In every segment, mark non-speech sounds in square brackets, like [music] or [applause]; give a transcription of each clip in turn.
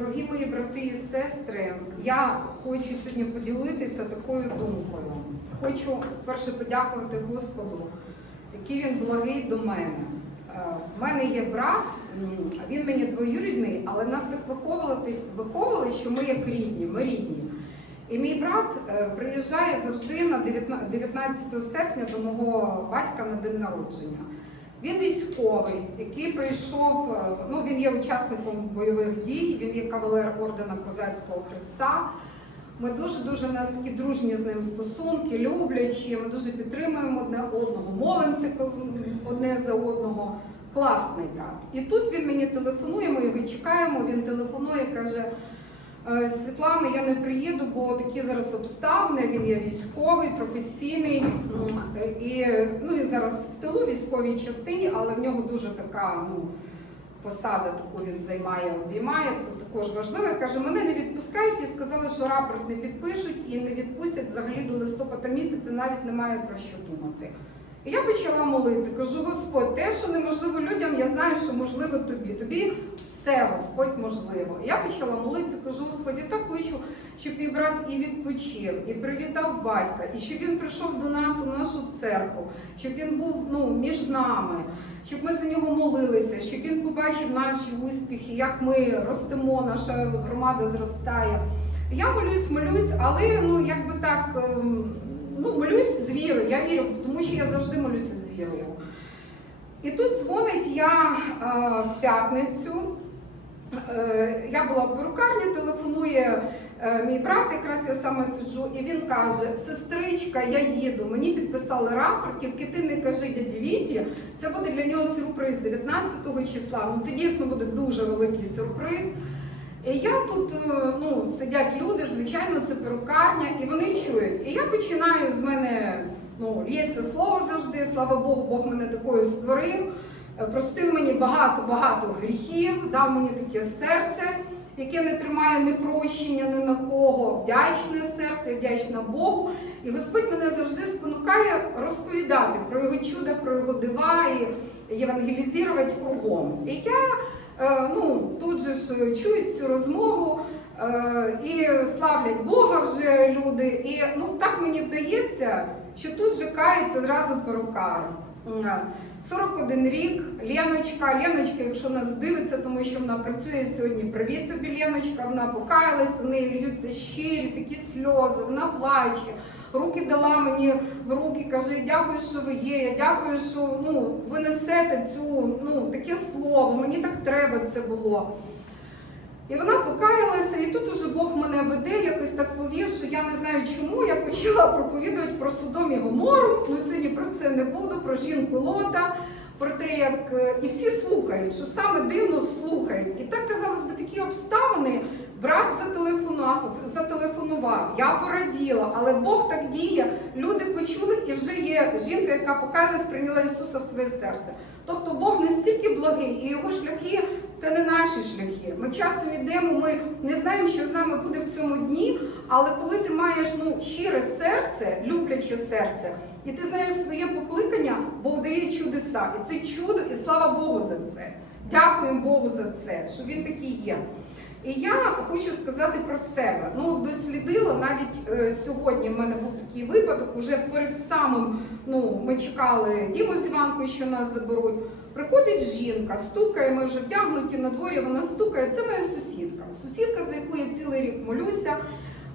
Дорогі мої брати і сестри, я хочу сьогодні поділитися такою думкою. Хочу перше подякувати Господу, який він благий до мене. Е, В мене є брат, він мені двоюрідний, але нас так виховували, виховували, що ми як рідні, ми рідні. І мій брат е, приїжджає завжди на 19 19 серпня до мого батька на день народження. Він військовий, який прийшов, е, ну він є учасником бойових дій, він є кавалер ордена Козацького Христа. Ми дуже-дуже у нас такі дружні з ним стосунки, люблячі, ми дуже підтримуємо одне одного, молимося одне за одного. Класний брат. І тут він мені телефонує, ми його чекаємо, він телефонує, каже. «Е, Світлана, я не приїду, бо такі зараз обставини. Він є військовий, професійний. Е, І ну, він зараз в тилу військовій частині, але в нього дуже така ну, посада, таку він займає, обіймає. Тут також важливо. Каже, мене не відпускають і сказали, що рапорт не підпишуть і не відпустять взагалі до листопада місяця, навіть немає про що думати. Я почала молитися, кажу, Господь, те, що неможливо людям, я знаю, що можливо тобі. Тобі все, Господь, можливо. Я почала молитися, кажу, Господь, я так хочу, щоб мій брат і відпочив, і привітав батька, і щоб він прийшов до нас у нашу церкву, щоб він був ну, між нами, щоб ми за нього молилися, щоб він побачив наші успіхи, як ми ростемо, наша громада зростає. Я молюсь, молюсь, але ну якби так. ем, ну, молюсь з вірою, я вірю, тому що я завжди молюся з вірою. І тут дзвонить я е, в п'ятницю. Е, я була в перукарні, телефонує е, мій брат, якраз я саме сиджу, і він каже: Сестричка, я їду, мені підписали рапорт, тільки ти не кажи дяді Віті, це буде для нього сюрприз 19 числа. Ну це дійсно буде дуже великий сюрприз. І я тут е, ну, сидять люди, звичайно, це перукарня, і вони чують. І я починаю з мене ну, лється слово завжди. Слава Богу, Бог мене такою створив. е, Простив мені багато-багато гріхів, дав мені таке серце, яке не тримає ні прощення ні на кого, вдячне серце, вдячна Богу. І Господь мене завжди спонукає розповідати про його чудо, про його дива і євангелізувати кругом. І я ну, тут же ж чують цю розмову е, і славлять Бога вже люди. І ну, так мені вдається, що тут же кається зразу перукар. Е, 41 рік, Леночка, Леночка, якщо нас дивиться, тому що вона працює сьогодні. Привіт тобі, Леночка, вона покаялась, у неї льються щирі, такі сльози, вона плаче. Руки дала мені в руки, каже, дякую, що ви є. Я дякую, що ну, ви несете цю ну, таке слово. Мені так треба це було. І вона покаялася, і тут уже Бог мене веде, якось так повів, що я не знаю чому. Я почала проповідувати про Содом і Гомору. Ну сьогодні про це не буду, про жінку Лота, про те, як е, і всі слухають, що саме дивно слухають. І так казалось би такі обставини. Брат зателефонував, зателефонував, я пораділа, але Бог так діє. Люди почули, і вже є жінка, яка покаялась, прийняла Ісуса в своє серце. Тобто Бог настільки благий, і його шляхи це не наші шляхи. Ми часом йдемо, ми не знаємо, що з нами буде в цьому дні. Але коли ти маєш ну щире серце, любляче серце, і ти знаєш своє покликання, Бог дає чудеса. І це чудо, і слава Богу за це. Дякуємо Богу за це, що він такий є. І я хочу сказати про себе. Ну, дослідила навіть е, сьогодні. в мене був такий випадок. Уже перед самим ну, ми чекали Діму з Іванкою, що нас заберуть. Приходить жінка, стукає, ми вже втягнуті на дворі, вона стукає. Це моя сусідка. Сусідка, за яку я цілий рік молюся.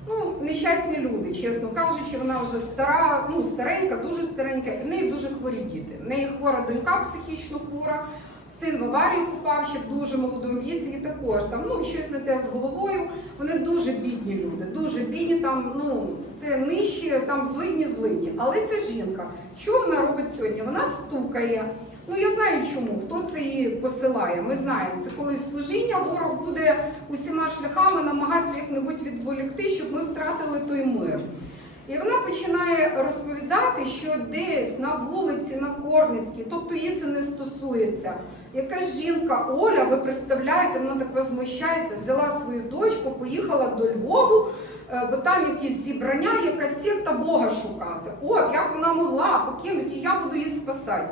Ну, нещасні люди, чесно кажучи, вона вже стара, ну старенька, дуже старенька, в неї дуже хворі діти. В неї хвора донька психічно хвора, син в аварію попав ще в дуже молодому віці, і також там ну щось не те з головою. Вони дуже бідні люди, дуже бідні. Там ну це нижче, там злидні злидні. Але ця жінка, що вона робить сьогодні? Вона стукає. Ну я знаю чому, хто це її посилає. Ми знаємо, це коли служіння ворог буде усіма шляхами намагатися як-небудь відволікти, щоб ми втратили той мир. І вона починає розповідати, що десь на вулиці, на Корницькій, тобто її це не стосується. Якась жінка Оля, ви представляєте, вона так возмущається, взяла свою дочку, поїхала до Львову, е, бо там якісь зібрання, якась секта Бога шукати. От як вона могла покинути, і я буду її спасати.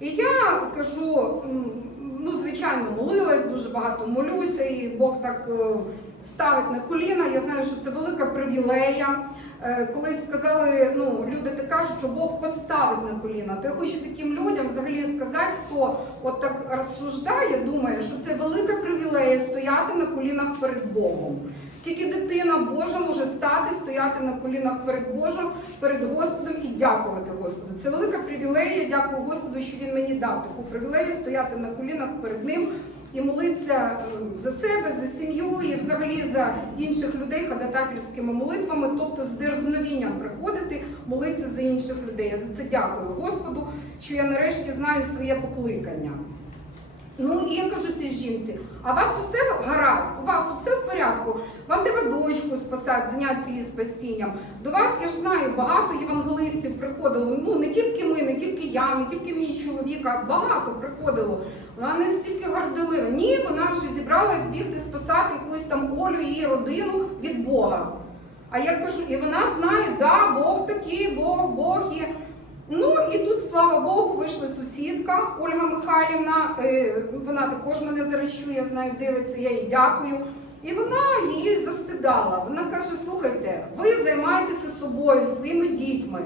І я кажу, ну, звичайно, молилась, дуже багато молюся, і Бог так е, ставить на коліна. Я знаю, що це велика привілея. Е, Колись сказали, ну люди так кажуть, що Бог поставить на коліна. То я хочу таким людям взагалі сказати, хто от так розсуждає, думає, що це велика привілея стояти на колінах перед Богом. Тільки дитина Божа може стати, стояти на колінах перед Божим, перед Господом і дякувати Господу. Це велика привілея. Дякую Господу, що він мені дав таку привілею стояти на колінах перед ним і молитися е, за себе, за сім'ю і взагалі за інших людей ходатайськими молитвами, тобто з дерзновінням приходити, молитися за інших людей. Я за це дякую Господу, що я нарешті знаю своє покликання. Ну і я кажу цій жінці, а у вас усе гаразд, у вас усе в порядку. Вам треба дочку спасати, зайнятися її спасінням. До вас я ж знаю, багато євангелистів приходило. Ну не тільки ми, не тільки я, не тільки мій чоловік, а багато приходило. Вона настільки горделива. Ні, вона вже зібралась бігти спасати якусь там Олю її родину від Бога. А я кажу, і вона знає, да, Бог такий, Бог, Бог є. Ну і тут, слава Богу, вийшла сусідка Ольга Михайлівна. Е, Вона також мене зарощує, я знаю, дивиться, я їй дякую. І вона її застидала. Вона каже: слухайте, ви займаєтеся собою, своїми дітьми.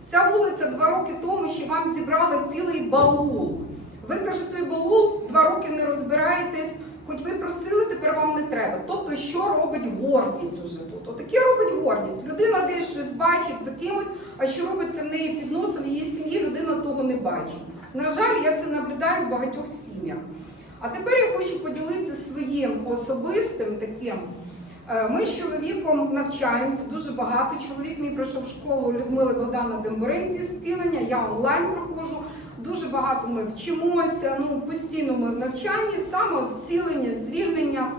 Вся вулиця два роки тому ще вам зібрали цілий баул. Ви каже, той баул два роки не розбираєтесь, хоч ви просили, тепер вам не треба. Тобто, що робить гордість уже тут? Отаке робить гордість. Людина десь щось бачить за кимось, а що робиться в неї під носом, її сім'ї людина того не бачить. На жаль, я це наблюдаю в багатьох сім'ях. А тепер я хочу поділитися своїм особистим таким. Е, Ми з чоловіком навчаємося дуже багато. Чоловік мій пройшов школу Людмили Богдана Демборинське зцілення, я онлайн проходжу. Дуже багато ми вчимося, ну постійно ми в навчанні, саме зцілення, звільнення.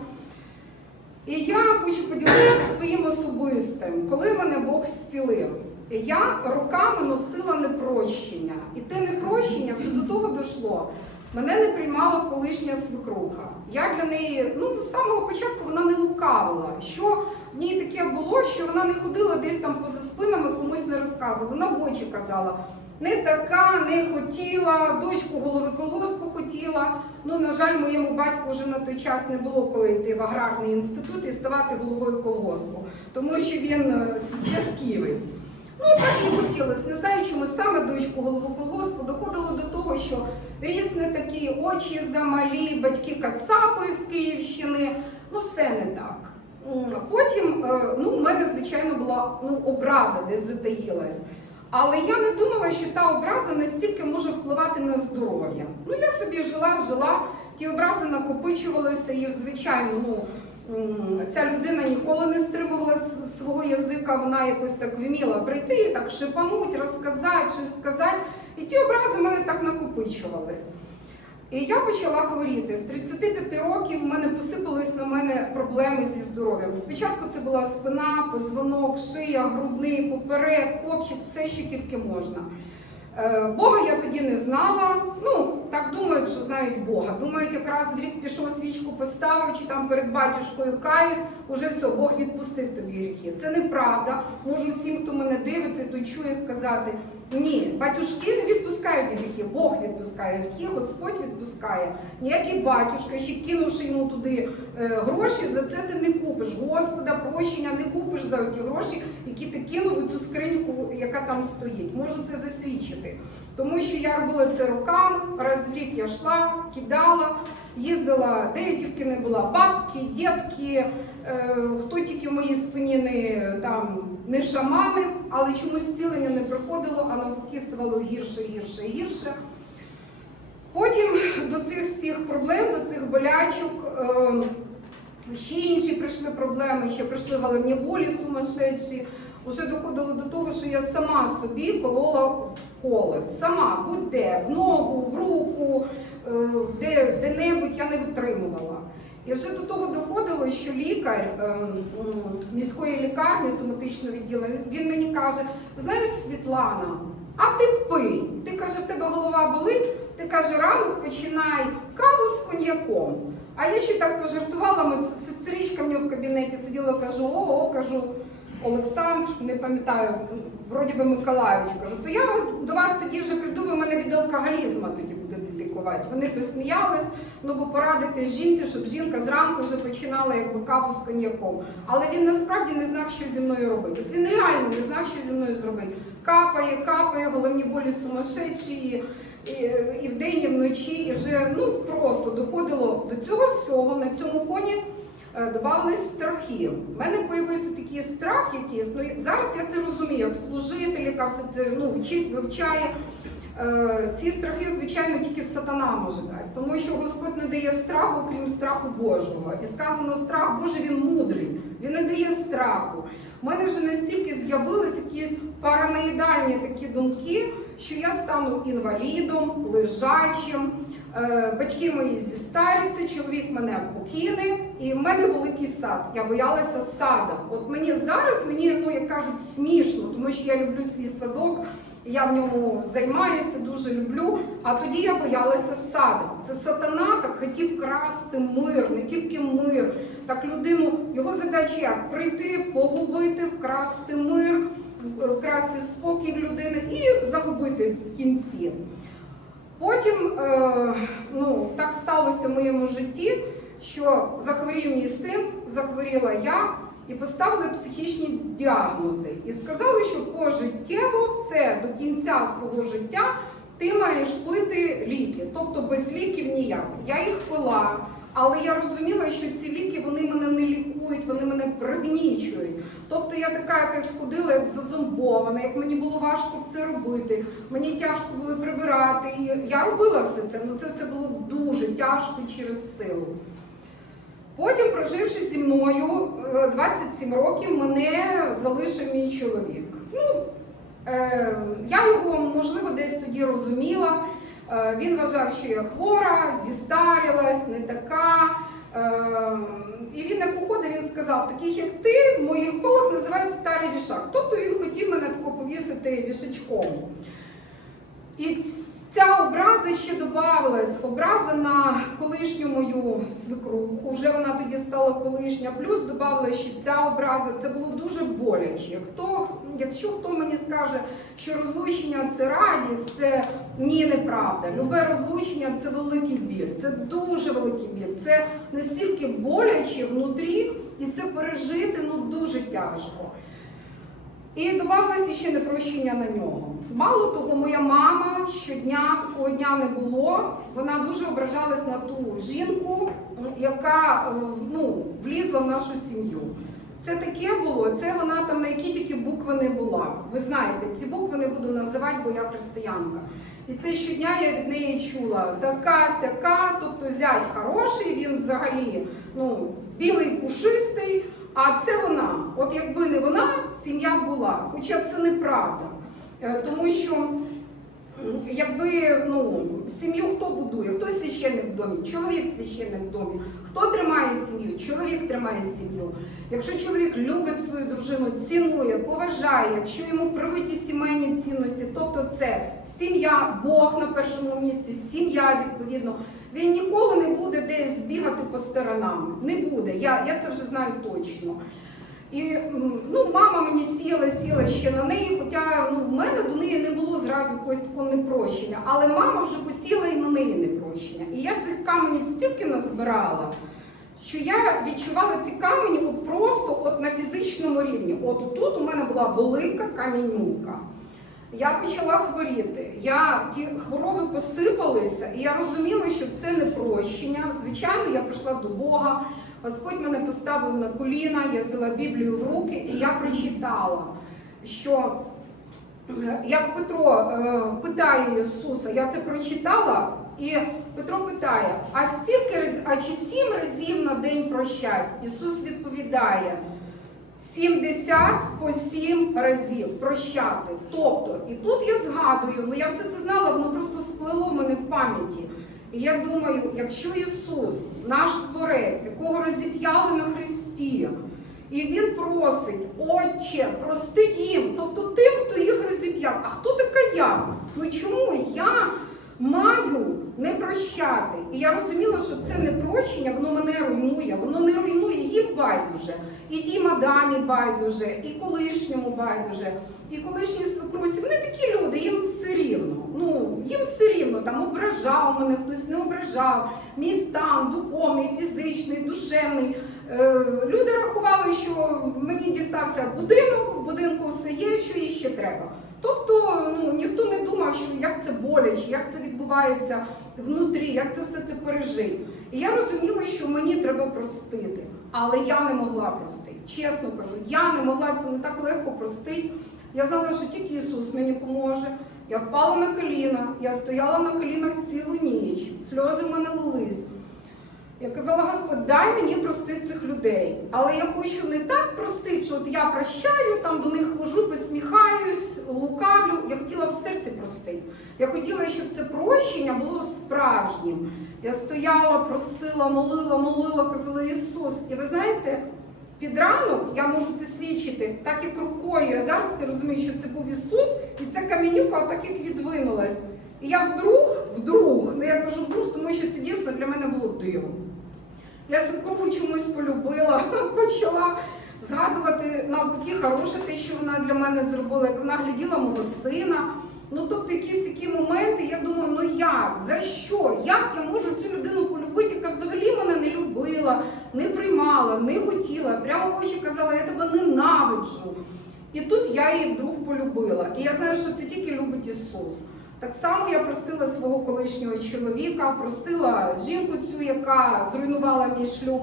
І я хочу поділитися своїм особистим, коли мене Бог зцілив. Я роками носила непрощення. І те непрощення вже до того дійшло. Мене не приймала колишня свекруха. Я для неї, ну, з самого початку вона не лукавила. Що в ній таке було, що вона не ходила десь там поза спинами, комусь не розказувала. Вона в очі казала, не така, не хотіла, дочку голови колгоспу хотіла. Ну, на жаль, моєму батьку вже на той час не було коли йти в аграрний інститут і ставати головою колгоспу, тому що він е, зв'язківець. Ну, так і хотілося. Не знаю, чому саме дочку голову колгоспу доходило до того, що ріс не такий, очі замалі, батьки кацапи з Київщини. Ну, все не так. Потім, е, ну, в мене, звичайно, була ну, образа десь затаїлась. Але я не думала, що та образа настільки може впливати на здоров'я. Ну, я собі жила, жила, ті образи накопичувалися, і, звичайно, ну, ця людина ніколи не стримувала свого язика, вона якось так вміла прийти і так шипануть, розказати, щось сказати. І ті образи в мене так накопичувались. І я почала хворіти. З 35 років в мене посипались на мене проблеми зі здоров'ям. Спочатку це була спина, позвонок, шия, грудний, поперек, копчик, все, що тільки можна. Е, Бога я тоді не знала. Ну, так думають, що знають Бога. Думають, якраз в рік пішов свічку поставив, чи там перед батюшкою каюсь, уже все, Бог відпустив тобі гріхи. Це неправда. Можу всім, хто мене дивиться, то чує сказати. Ні, батюшки не відпускають гріхи, Бог відпускає гріхи, Господь відпускає. Ніякий батюшка, ще кинувши йому туди е, гроші, за це ти не купиш. Господа прощення не купиш за ті гроші, які ти кинув у цю скриньку, яка там стоїть. Можу це засвідчити. Тому що я робила це руками, раз в рік я йшла, кидала, їздила, де я тільки не була, бабки, дітки, е, хто тільки в моїй спині не там не шамани, але чомусь зцілення не приходило, а навпаки ставало гірше, гірше гірше. Потім до цих всіх проблем, до цих болячок, е, ще інші прийшли проблеми, ще прийшли головні болі сумасшедші. Уже доходило до того, що я сама собі колола вколи. Сама, будь-де, в ногу, в руку, е, де, де-небудь я не витримувала. І вже до того доходило, що лікар ем, міської лікарні соматичного відділення, він мені каже: знаєш, Світлана, а ти пий. Ти каже, в тебе голова болить, ти каже, ранок починай каву з коньяком. А я ще так пожартувала, ми сестричка в нього в кабінеті сиділа, кажу, о, о, кажу, Олександр, не пам'ятаю, вроді би Миколаївич, кажу, то я вас, до вас тоді вже прийду, ви мене від алкоголізму тоді. Бувають. Вони посміялись, ну бо порадити жінці, щоб жінка зранку вже починала якби каву з коньяком. Але він насправді не знав, що зі мною робити. От він реально не знав, що зі мною зробити. Капає, капає, головні болі сумасшедші. І, і, і вдень, і вночі, і вже ну просто доходило до цього всього на цьому фоні. е, Добавились страхи. У мене появився такий страх якийсь. Ну зараз я це розумію, як служитель, яка все це ну, вчить, вивчає. Е, Ці страхи, звичайно, тільки сатана може дати, тому що Господь не дає страху, крім страху Божого. І сказано, страх Божий він мудрий, він не дає страху. У мене вже настільки з'явились якісь параноїдальні такі думки, що я стану інвалідом, лежачим. Е, Батьки мої зістаряться, чоловік мене покине, і в мене великий сад. Я боялася сада. От мені зараз мені, ну як кажуть, смішно, тому що я люблю свій садок, я в ньому займаюся, дуже люблю. А тоді я боялася саду. Це сатана так хотів красти мир, не тільки мир. Так людину, його задача як прийти, погубити, вкрасти мир, вкрасти спокій в людини і загубити в кінці. Потім е, ну, так сталося в моєму житті, що захворів мій син, захворіла я і поставили психічні діагнози. І сказали, що пожиттєво все до кінця свого життя ти маєш пити ліки, тобто без ліків ніяк. Я їх пила, але я розуміла, що ці ліки вони мене не лікують, вони мене пригнічують. Тобто я така якась ходила, як зазомбована, як мені було важко все робити, мені тяжко було прибирати. Я робила все це, але це все було дуже тяжко через силу. Потім, проживши зі мною е, 27 років, мене залишив мій чоловік. Ну, е, я його, можливо, десь тоді розуміла. Е, він вважав, що я хвора, зістарілась, не така. Е, і він як уходив, він сказав, таких як ти, в моїх колах називають старий вішак. Тобто він хотів мене тако повісити вішачком. І ця образа ще додавалась, образа на колишню мою свекруху, вже вона тоді стала колишня, плюс додавалася ще ця образа, це було дуже боляче. Хто, якщо хто мені скаже, що розлучення це радість, це ні, неправда. Любе розлучення це великий біль, це дуже великий біль. Це настільки боляче внутрі, і це пережити ну дуже тяжко. І додавалося ще непрощення на нього. Мало того, моя мама щодня такого дня не було. Вона дуже ображалась на ту жінку, яка е, ну, влізла в нашу сім'ю. Це таке було, це вона там на які тільки букви не була. Ви знаєте, ці букви не буду називати, бо я християнка. І це щодня я від неї чула така сяка, тобто зять хороший, він взагалі ну, білий пушистий. А це вона. От якби не вона, сім'я була. Хоча це неправда. Е, Тому що якби ну, сім'ю хто будує? Хто священник в домі? Чоловік священник в домі. Хто тримає сім'ю? Чоловік тримає сім'ю. Якщо чоловік любить свою дружину, цінує, поважає, якщо йому привиті сімейні цінності, тобто це сім'я, Бог на першому місці, сім'я відповідно. Він ніколи не буде десь збігати по сторонам. Не буде. Я, я це вже знаю точно. І ну, мама мені сіла, сіла ще на неї, хоча ну, в мене до неї не було зразу якогось такого непрощення. Але мама вже посіла і на неї непрощення. І я цих каменів стільки назбирала, що я відчувала ці камені от просто от на фізичному рівні. От тут у мене була велика камінюка. Я почала хворіти. Я ті хвороби посипалися, і я розуміла, що це не прощення. Звичайно, я прийшла до Бога. Господь мене поставив на коліна, я взяла Біблію в руки, і я прочитала, що е, як Петро е, питає Ісуса, я це прочитала, і Петро питає: а стільки а чи сім разів на день прощать? Ісус відповідає. 70 по 7 разів прощати. Тобто, і тут я згадую, ну я все це знала, воно просто сплило в мене в пам'яті. І я думаю, якщо Ісус, наш Творець, якого розіп'яли на Христі, і Він просить, Отче, прости їм, тобто тим, хто їх розіп'яв. А хто така я? Ну чому я маю не прощати? І я розуміла, що це не прощення, воно мене руйнує, воно не руйнує їм байдуже. І тій мадамі байдуже, і колишньому байдуже, і колишній свекрусі. Вони такі люди, їм все рівно. Ну, їм все рівно там. ображав мене, хтось не ображав. Мій стан духовний, фізичний, душевний. Е, Люди рахували, що мені дістався будинок, в будинку все є, що їй ще треба. Тобто ну, ніхто не думав, що як це боляче, як це відбувається внутрі, як це все це пережити. І я розуміла, що мені треба простити, але я не могла простити. Чесно кажу, я не могла це не так легко простити. Я знала, що тільки Ісус мені поможе. Я впала на коліна, я стояла на колінах цілу ніч, сльози в мене лились. Я казала, Господь, дай мені простити цих людей. Але я хочу не так простити, що от я прощаю, там до них хожу, посміхаюсь, лукавлю. Я хотіла в серці простити. Я хотіла, щоб це прощення було справжнім. Я стояла, просила, молила, молила, казала Ісус. І ви знаєте, під ранок я можу це свідчити, так як рукою. Я зараз це розумію, що це був Ісус, і ця камінюка так як відвинулась. І я вдруг, вдруг, ну я кажу вдруг, тому що це дійсно для мене було дивом. Я свекруху чомусь полюбила, [laughs] почала згадувати навпаки хороше те, що вона для мене зробила, як вона гляділа мого сина. Ну, тобто, якісь такі моменти, я думаю, ну як, за що? Як я можу цю людину полюбити, яка взагалі мене не любила, не приймала, не хотіла, прямо в очі казала, я тебе ненавиджу. І тут я її вдруг полюбила. І я знаю, що це тільки любить Ісус. Так само я простила свого колишнього чоловіка, простила жінку цю, яка зруйнувала мій шлюб.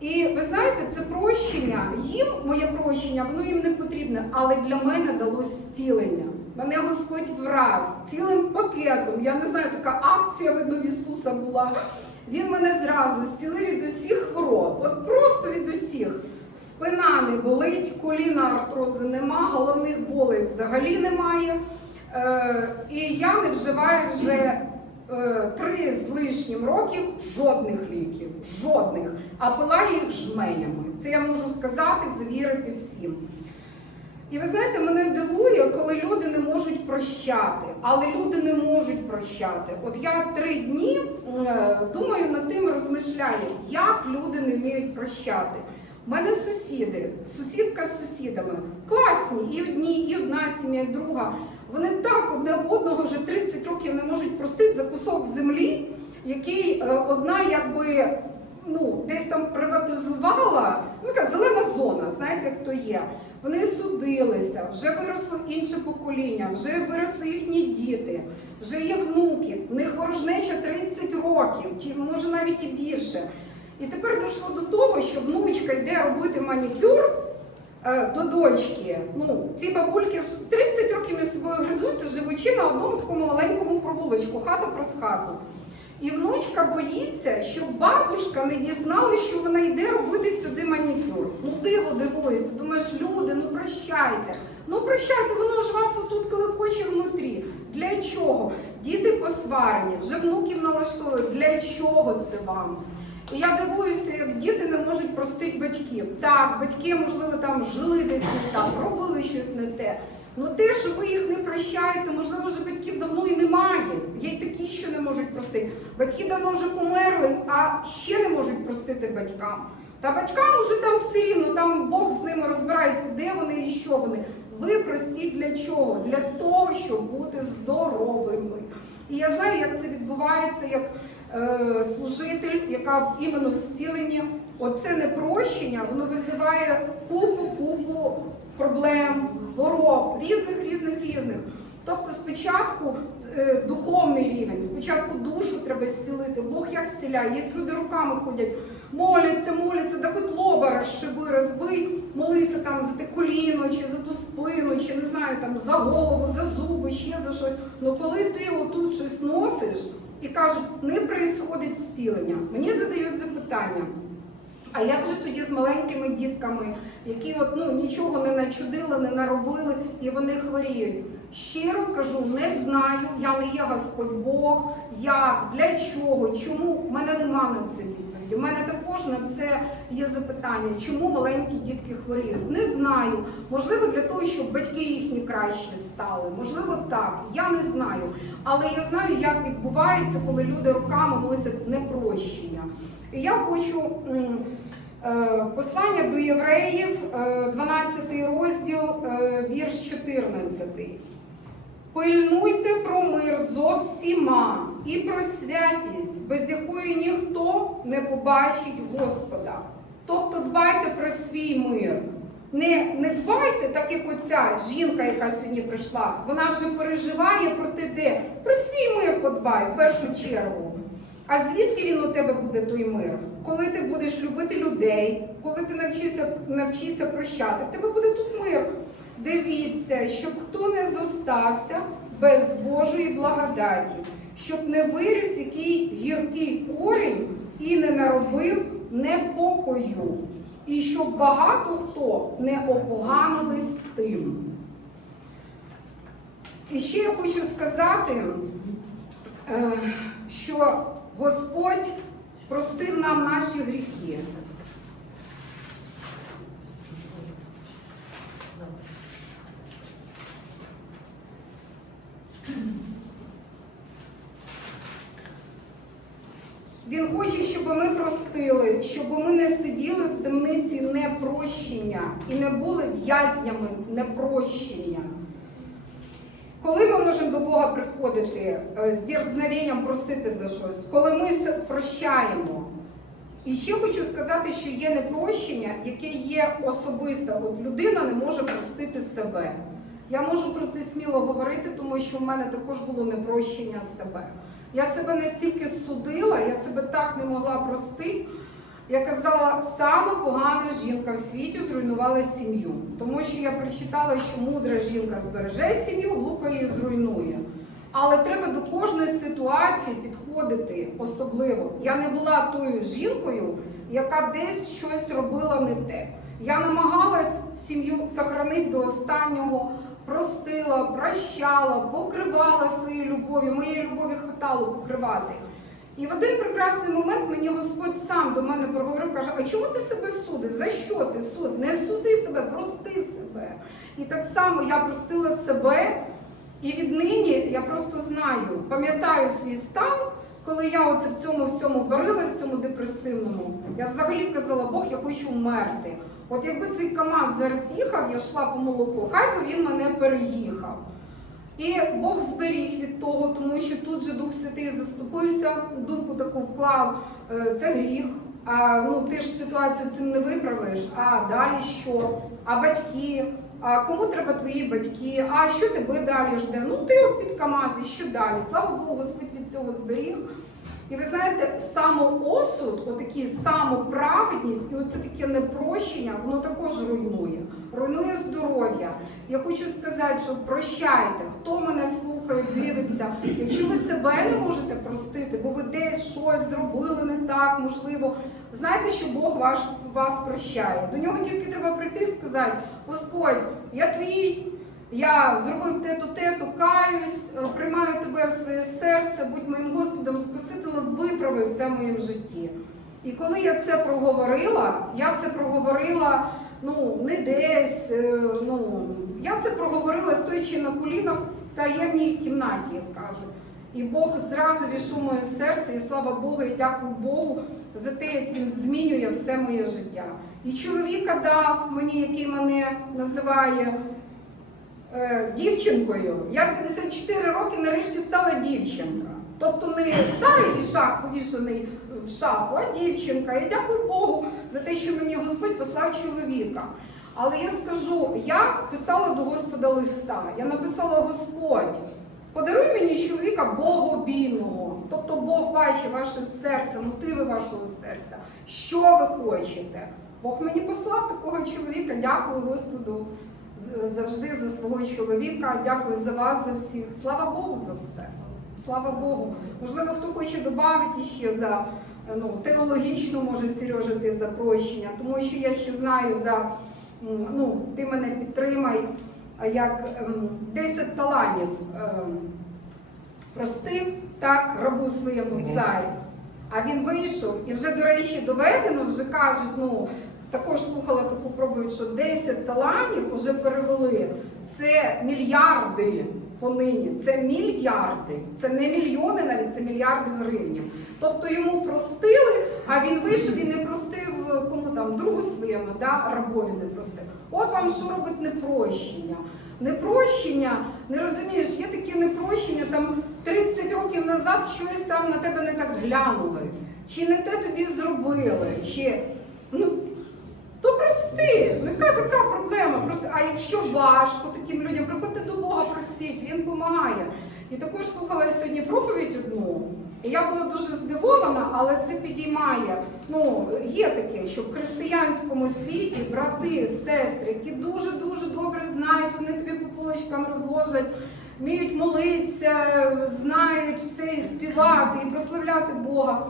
І ви знаєте, це прощення, їм моє прощення, воно їм не потрібне, але для мене дало зцілення. Мене Господь враз цілим пакетом. Я не знаю, така акція видно в Ісуса була. Він мене зразу зцілив від усіх хвороб, от просто від усіх. Спина не болить, коліна артрози нема, головних болей взагалі немає. Е, і я не вживаю вже е, три з лишнім років жодних ліків, жодних, а пила їх жменями. Це я можу сказати, завірити всім. І ви знаєте, мене дивує, коли люди не можуть прощати, але люди не можуть прощати. От я три дні е, думаю над тим, розмишляю, як люди не вміють прощати. У мене сусіди, сусідка з сусідами, класні, і одні, і одна сім'я, і друга. Вони так одне одного вже 30 років не можуть простити за кусок землі, який е, одна якби ну, десь там приватизувала, ну така зелена зона, знаєте, як то є. Вони судилися, вже виросло інше покоління, вже виросли їхні діти, вже є внуки, в них ворожнеча 30 років, чи може навіть і більше. І тепер дійшло до того, що внучка йде робити манікюр до дочки. Ну, ці бабульки ж 30 років між собою гризуться, живучи на одному такому маленькому провулочку, хата про хату. І внучка боїться, щоб бабушка не дізналася, що вона йде робити сюди манікюр. Ну диво дивується. Думаєш, люди, ну прощайте. Ну прощайте, воно ж вас отут клекоче внутрі. Для чого? Діти посварені, вже внуків налаштовують. Для чого це вам? Я дивуюся, як діти не можуть простити батьків. Так, батьки, можливо, там жили десь не так, робили щось не те. Ну те, що ви їх не прощаєте, можливо, вже батьків давно і немає. Є й такі, що не можуть простити. Батьки давно вже померли, а ще не можуть простити батькам. Та батькам вже там все рівно, там Бог з ними розбирається, де вони і що вони. Ви простіть для чого? Для того, щоб бути здоровими. І я знаю, як це відбувається, як служитель, яка іменно в зціленні, оце непрощення, воно визиває купу-купу проблем, хвороб, різних, різних, різних. Тобто спочатку е, духовний рівень, спочатку душу треба зцілити. Бог як зціляє? Є люди руками ходять, моляться, моляться, да хоч лоба розшиби, розбий, молися там за те коліно, чи за ту спину, чи не знаю, там за голову, за зуби, ще за щось. Ну коли ти отут щось носиш і кажуть, не происходить зцілення, мені задають запитання. А як же тоді з маленькими дітками, які от, ну, нічого не начудили, не наробили і вони хворіють? Щиро кажу, не знаю, я не є Господь Бог, як, для чого, чому? У мене нема на це відповіді. У мене також на це є запитання, чому маленькі дітки хворіють. Не знаю. Можливо, для того, щоб батьки їхні краще стали. Можливо, так. Я не знаю. Але я знаю, як відбувається, коли люди руками носять непрощення. І я хочу е, послання до євреїв, е, 12 розділ, е, вірш 14. Пильнуйте про мир зо всіма і про святість, без якої ніхто не побачить Господа. Тобто дбайте про свій мир. Не, не дбайте, так як оця жінка, яка сьогодні прийшла, вона вже переживає про те, де про свій мир подбай в першу чергу. А звідки він у тебе буде той мир? Коли ти будеш любити людей, коли ти навчишся, навчишся прощати, в тебе буде тут мир. Дивіться, щоб хто не зостався без Божої благодаті, щоб не виріс який гіркий корінь і не наробив непокою, і щоб багато хто не опоганились тим. І ще я хочу сказати, е, що Господь простив нам наші гріхи. Він хоче, щоб ми простили, щоб ми не сиділи в темниці непрощення і не були в'язнями непрощення. Коли ми можемо до Бога приходити е, з дерзновенням просити за щось, коли ми прощаємо. І ще хочу сказати, що є непрощення, яке є особисте. От людина не може простити себе. Я можу про це сміло говорити, тому що в мене також було непрощення себе. Я себе настільки судила, я себе так не могла простити. Я казала, саме погана жінка в світі зруйнувала сім'ю. Тому що я прочитала, що мудра жінка збереже сім'ю, глупа її зруйнує. Але треба до кожної ситуації підходити особливо. Я не була тою жінкою, яка десь щось робила не те. Я намагалась сім'ю сохранити до останнього, простила, прощала, покривала своєю любов'ю. Моєї любові хватало покривати. І в один прекрасний момент мені Господь сам до мене проговорив, каже: А чому ти себе судиш? За що ти суд? Не суди себе, прости себе. І так само я простила себе, і віднині я просто знаю, пам'ятаю свій стан, коли я оце в цьому всьому варилась, в цьому депресивному. Я взагалі казала, Бог, я хочу вмерти. От якби цей КАМАЗ зараз їхав, я йшла по молоку, хай би він мене переїхав. І Бог зберіг від того, тому що тут же Дух Святий заступився, думку таку вклав, е, це гріх. А ну ти ж ситуацію цим не виправиш. А далі що? А батьки? А кому треба твої батьки? А що тебе далі жде? Ну ти під і що далі? Слава Богу, Господь від цього зберіг. І ви знаєте, самоосуд, отакий самоправедність і оце таке непрощення, воно також руйнує, руйнує здоров'я. Я хочу сказати, що прощайте, хто мене слухає, дивиться. Якщо ви себе не можете простити, бо ви десь щось зробили не так, можливо, знайте, що Бог ваш, вас прощає. До нього тільки треба прийти і сказати: Господь, я твій. Я зробив те-то, те-то, каюсь, е, приймаю тебе в своє серце, будь моїм Господом, Спасителем, виправи все в моєму житті. І коли я це проговорила, я це проговорила ну, не десь, е, ну, я це проговорила стоячи на колінах в таємній кімнаті, як кажуть. І Бог зразу війшов моє серце, і слава Богу, і дякую Богу за те, як він змінює все моє життя. І чоловіка дав мені, який мене називає е, дівчинкою. Я в 54 роки нарешті стала дівчинка. Тобто не старий вішак повішений в шафу, а дівчинка. І дякую Богу за те, що мені Господь послав чоловіка. Але я скажу, я писала до Господа листа, я написала Господь, подаруй мені чоловіка богобійного. Тобто Бог бачить ваше серце, мотиви вашого серця. Що ви хочете? Бог мені послав такого чоловіка. Дякую Господу завжди за свого чоловіка. Дякую за вас, за всіх. Слава Богу за все. Слава Богу. Можливо, хто хоче додати ще за ну, теологічно, може Сережа, ти за прощення, тому що я ще знаю за ну, ти мене підтримай, як ем, 10 таланів ем, простив так рабу своєму царю. А він вийшов і вже, до речі, доведено, вже кажуть, ну також слухала таку проповідь, що 10 таланів вже перевели. Це мільярди понині, це мільярди, це не мільйони навіть, це мільярди гривень. Тобто йому простили, а він вийшов і не простив кому там другу своєму, да, рабові не простив. От вам що робить непрощення. Непрощення, не розумієш, є такі непрощення, там 30 років назад щось там на тебе не так глянули, чи не те тобі зробили, чи ну. То прости, ну яка така проблема? Просто, а якщо важко таким людям, приходьте до Бога, просіть, Він допомагає. І також слухала сьогодні проповідь одну, і я була дуже здивована, але це підіймає. Ну, є таке, що в християнському світі брати, сестри, які дуже-дуже добре знають, вони тобі по полочкам розложать, вміють молитися, знають все і співати, і прославляти Бога.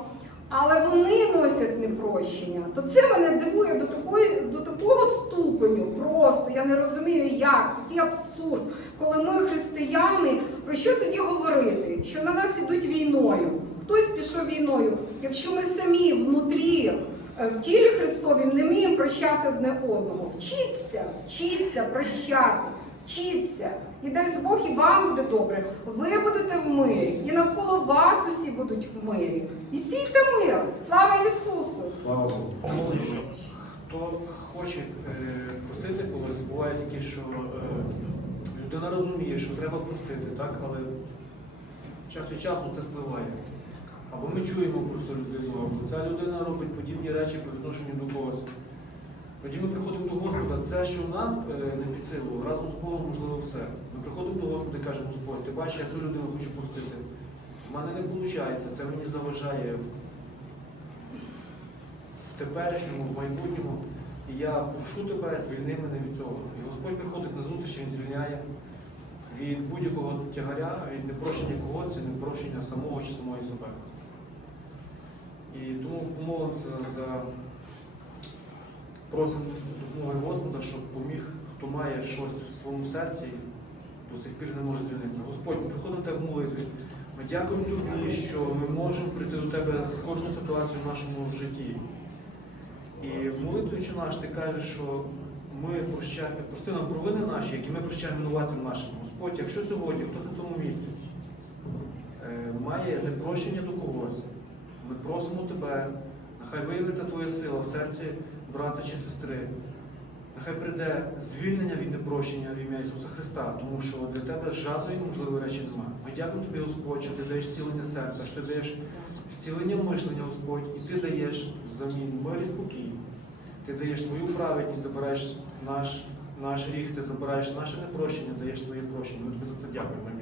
Але вони носять непрощення. То це мене дивує до такої до такого ступеню. Просто я не розумію, як такий абсурд. Коли ми християни, про що тоді говорити? Що на нас ідуть війною? Хтось пішов війною. Якщо ми самі внутрі е, в тілі Христовім не вміємо прощати одне одного, вчіться, вчіться прощати. Вчіться, і дасть Бог і вам буде добре. Ви будете в мирі, і навколо вас усі будуть в мирі. І сійте мир. Слава Ісусу! Слава Богу. Що хто хоче е, простити когось, буває таке, що е, людина розуміє, що треба простити, так, але час від часу це спливає. Або ми чуємо про цю людину, або ця людина робить подібні речі по відношенню до когось. Тоді ми приходимо до Господа, це, що нам е, не під силу, разом з Богом можливо все. Ми приходимо до Господа і кажемо, Господь, ти бачиш, я цю людину хочу простити. У мене не виходить, це мені заважає в теперішньому, в майбутньому. І я прошу тебе, звільни мене від цього. І Господь приходить на зустріч, Він звільняє від будь-якого тягаря, від непрощення когось, від непрощення самого чи самої себе. І тому помолимося за просимо допомоги Господа, щоб поміг, хто має щось в своєму серці до сих пір не може звільнитися. Господь, ми приходимо тебе в молитві. Ми дякуємо тобі, що ми можемо прийти до тебе з кожної ситуації в нашому житті. І в наш ти кажеш, що ми прощаємо, прости нам провини наші, які ми прощаємо винуватцям нашим. Господь, якщо сьогодні хтось на цьому місці е, має непрощення до когось, ми просимо тебе, нехай виявиться твоя сила в серці брата чи сестри. Нехай прийде звільнення від непрощення в ім'я Ісуса Христа, тому що для тебе жадної можливої речі немає. Ми дякуємо тобі, Господь, що ти даєш зцілення серця, що ти даєш зцілення мишлення, Господь, і ти даєш взамін мир і спокій. Ти даєш свою праведність, забираєш наш, наш гріх, ти забираєш наше непрощення, даєш своє прощення. Ми тобі за це дякуємо.